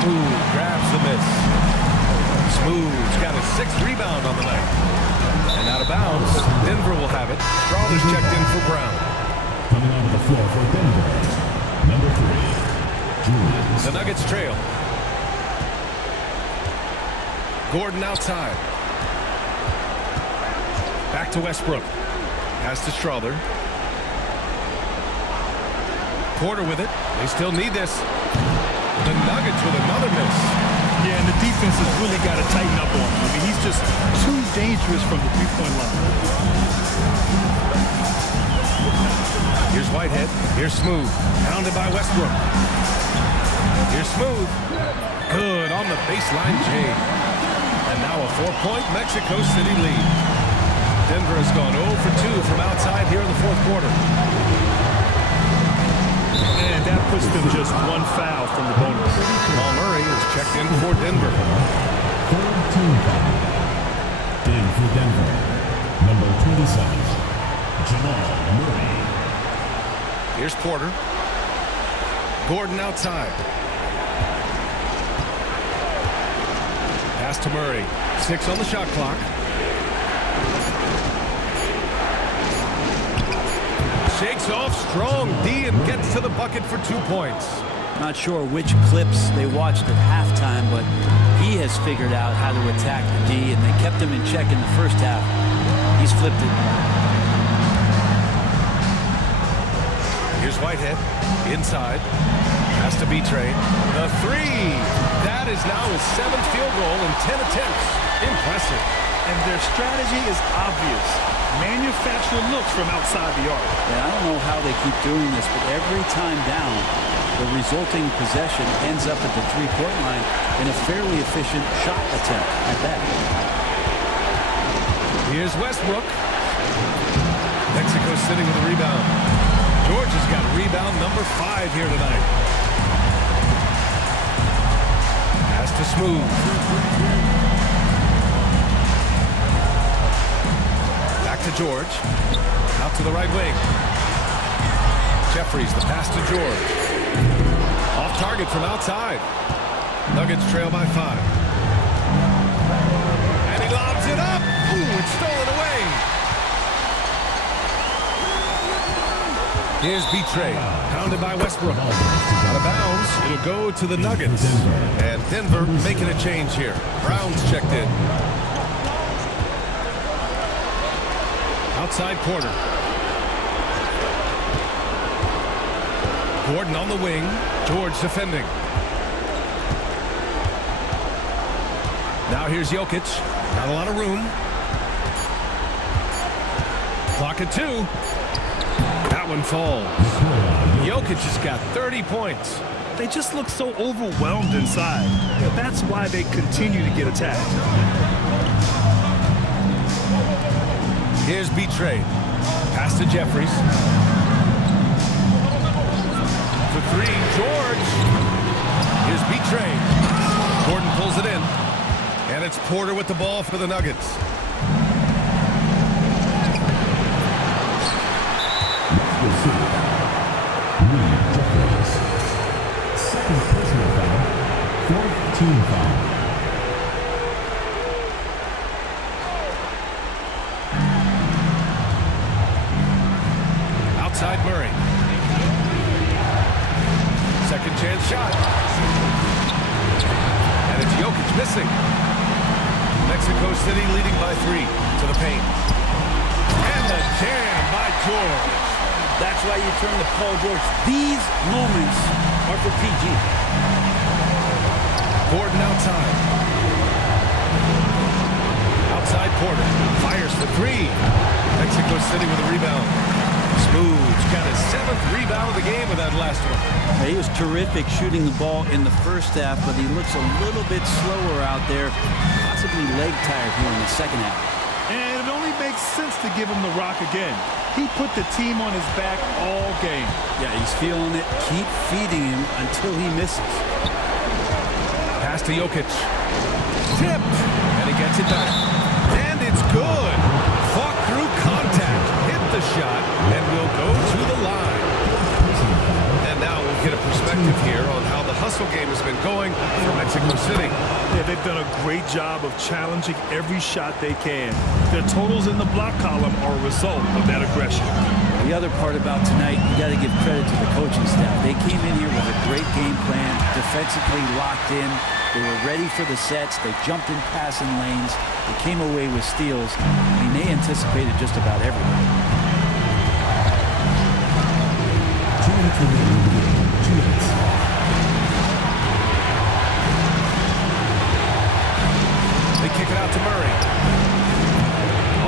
Smooth grabs the miss. Smooth's got his 6th rebound on the night. And out of bounds. Denver will have it. Strawler's checked in for Brown. Coming onto the floor for Denver, number 3, Julius. The Nuggets trail. Gordon outside. Back to Westbrook. Pass to Strawler. Porter with it. They still need this. The Nuggets with another miss. Yeah, and the defense has really got to tighten up on him. I mean, he's just too dangerous from the three-point line. Here's Whitehead. Here's Smooth. Pounded by Westbrook. Here's Smooth. Good on the baseline J. And now a 4-point Mexico City lead. Denver has gone 0 for 2 from outside here in the 4th quarter. And that puts them just 1 foul from the bonus. Jamal Murray is checked in for Denver. 3rd team foul. In for Denver, number 27, Jamal Murray. Here's Porter. Gordon outside. Pass to Murray. 6 on the shot clock. Shakes off strong D and gets to the bucket for 2 points. Not sure which clips they watched at halftime, but he has figured out how to attack the D, and they kept him in check in the first half. He's flipped it. Here's Whitehead. Inside. Has to be Trey. The 3. That is now his 7th field goal in 10 attempts. Impressive. And their strategy is obvious. Manufacture looks from outside the arc. Yeah, I don't know how they keep doing this, but every time down, the resulting possession ends up at the three-point line in a fairly efficient shot attempt at that. Here's Westbrook. Mexico City with a rebound. George has got rebound number 5 here tonight. Has to Smooth. Back to George. Out to the right wing. Jeffries, the pass to George. Off target from outside. Nuggets trail by 5. And he lobs it up. Ooh, it's stolen away. Here's Betrayed. Pounded by Westbrook. Out of bounds. It'll go to the Nuggets. And Denver making a change here. Brown's checked in. Outside Porter. Gordon on the wing. George defending. Now here's Jokic. Not a lot of room. Clock at 2. That one falls. Jokic has got 30 points. They just look so overwhelmed inside. That's why they continue to get attacked. Here's Betrayed. Pass to Jeffries. For 3, George. Here's Betrayed. Gordon pulls it in. And it's Porter with the ball for the Nuggets. Second personal foul, 4th team foul. Outside Murray. Second chance shot. And it's Jokic missing. Mexico City leading by 3 to the paint. And the jam by George. That's why you turn to Paul George. These moments are for PG. Gordon outside. Outside Porter. Fires for 3. Mexico City with a rebound. Smooth's got his 7th rebound of the game with that last one. He was terrific shooting the ball in the first half, but he looks a little bit slower out there. Possibly leg tired here in the second half. And it only makes sense to give him the rock again. He put the team on his back all game. Yeah, he's feeling it. Keep feeding him until he misses. Pass to Jokic. Tipped. And he gets it back. And it's good. Fought through contact. Hit the shot. And will go to the line. And now we'll get a perspective here on how the hustle game has been going for Mexico City. Yeah, they've done a great job of challenging every shot they can. Their totals in the block column are a result of that aggression. The other part about tonight, you got to give credit to the coaching staff. They came in here with a great game plan, defensively locked in. They were ready for the sets. They jumped in passing lanes. They came away with steals. I mean, they anticipated just about everything. 2 minutes remaining in the game. 2 minutes. They kick it out to Murray.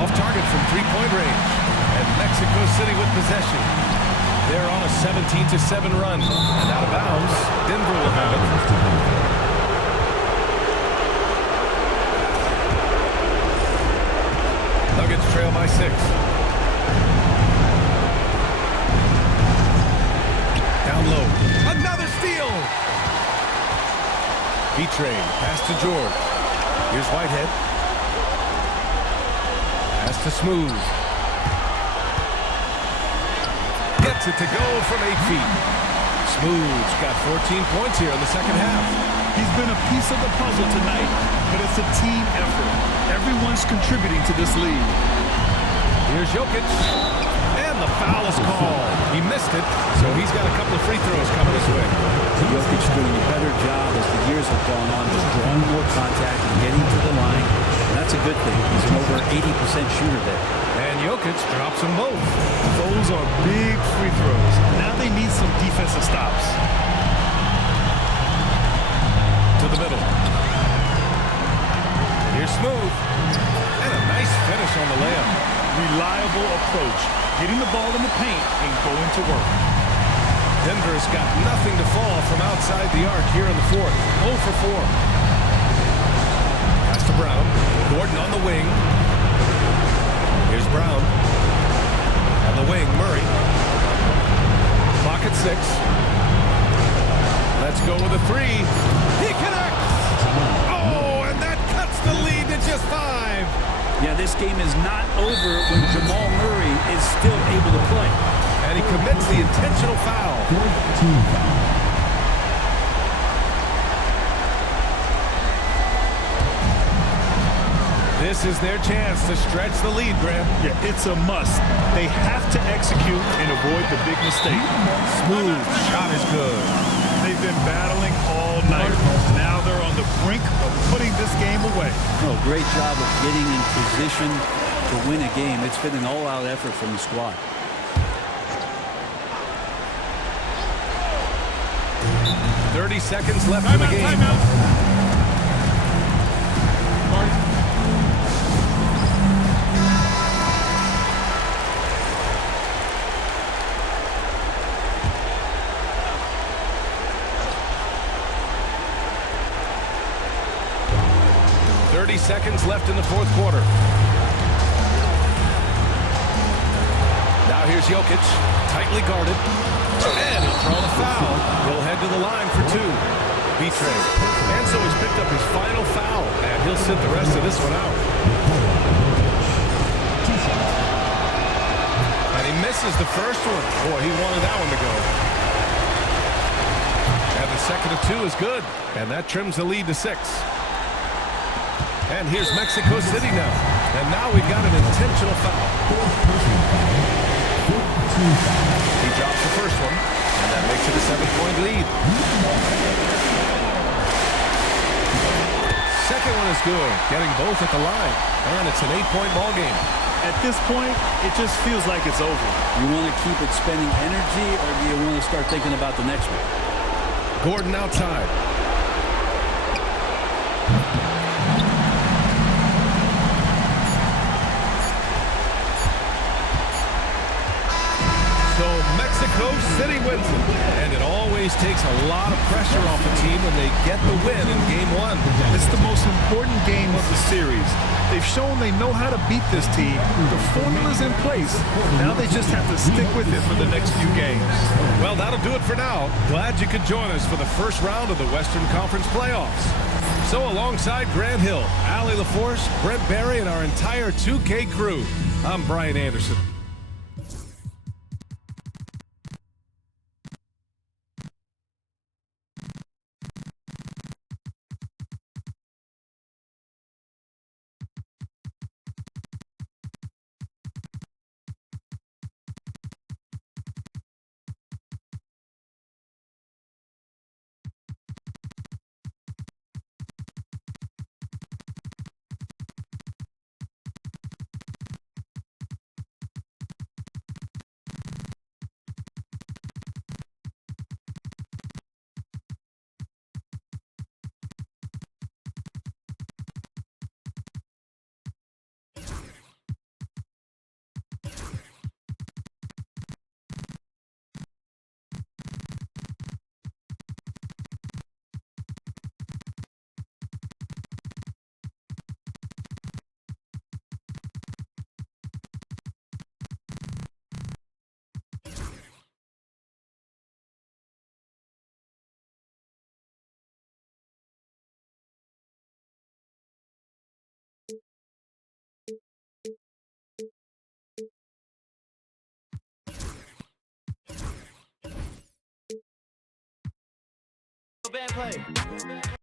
Off target from 3-point range. And Mexico City with possession. They're on a 17-7 run. And out of bounds, Denver will have it. Nuggets trail by 6. Down low. Another steal! Betrayed. Pass to George. Here's Whitehead. Pass to Smooth. Gets it to go from 8 feet. Smooth's got 14 points here in the second half. He's been a piece of the puzzle tonight, but it's a team effort. Everyone's contributing to this lead. Here's Jokic. And the foul is called. He missed it, so he's got a couple of free throws coming his way. Jokic doing a better job as the years have gone on, just drawing more contact and getting to the line. And that's a good thing. He's an over 80% shooter there. And Jokic drops them both. Those are big free throws. Now they need some defensive stops. To the middle. Here's Smooth. And a nice finish on the layup. Reliable approach. Getting the ball in the paint and going to work. Denver's got nothing to fall from outside the arc here in the fourth. 0 for 4. Pass to Brown. Gordon on the wing. Here's Brown. On the wing, Murray. Clock at 6. Let's go with a 3. He connects! Oh, and that cuts the lead to just 5. Yeah, this game is not over when Jamal Murray is still able to play. And he commits the intentional foul. This is their chance to stretch the lead, Graham. Yeah, it's a must. They have to execute and avoid the big mistake. Smooth shot is good. They've been battling all night. Now they're on the brink of putting this game away. Oh, great job of getting in position to win a game. It's been an all-out effort from the squad. .30 seconds left in the game. 30 seconds left in the fourth quarter. Now here's Jokic, tightly guarded. And he'll throw the foul. He'll head to the line for two. B-Trade. And so he's picked up his final foul, and he'll sit the rest of this one out. And he misses the first one. Boy, he wanted that one to go. And the second of two is good. And that trims the lead to 6. And here's Mexico City now. And now we've got an intentional foul. He drops the first one, and that makes it a 7-point lead. Second one is good, getting both at the line. And it's an 8-point ball game. At this point, it just feels like it's over. You want to keep expending energy, or do you want to start thinking about the next one? Gordon outside. So Mexico City wins it. And it always takes a lot of pressure off a team when they get the win in game one. It's the most important game of the series. They've shown they know how to beat this team. The formula's in place. Now they just have to stick with it for the next few games. Well, that'll do it for now. Glad you could join us for the first round of the Western Conference playoffs. So alongside Grant Hill, Allie LaForce, Brent Barry, and our entire 2K crew, I'm Brian Anderson. Bad play.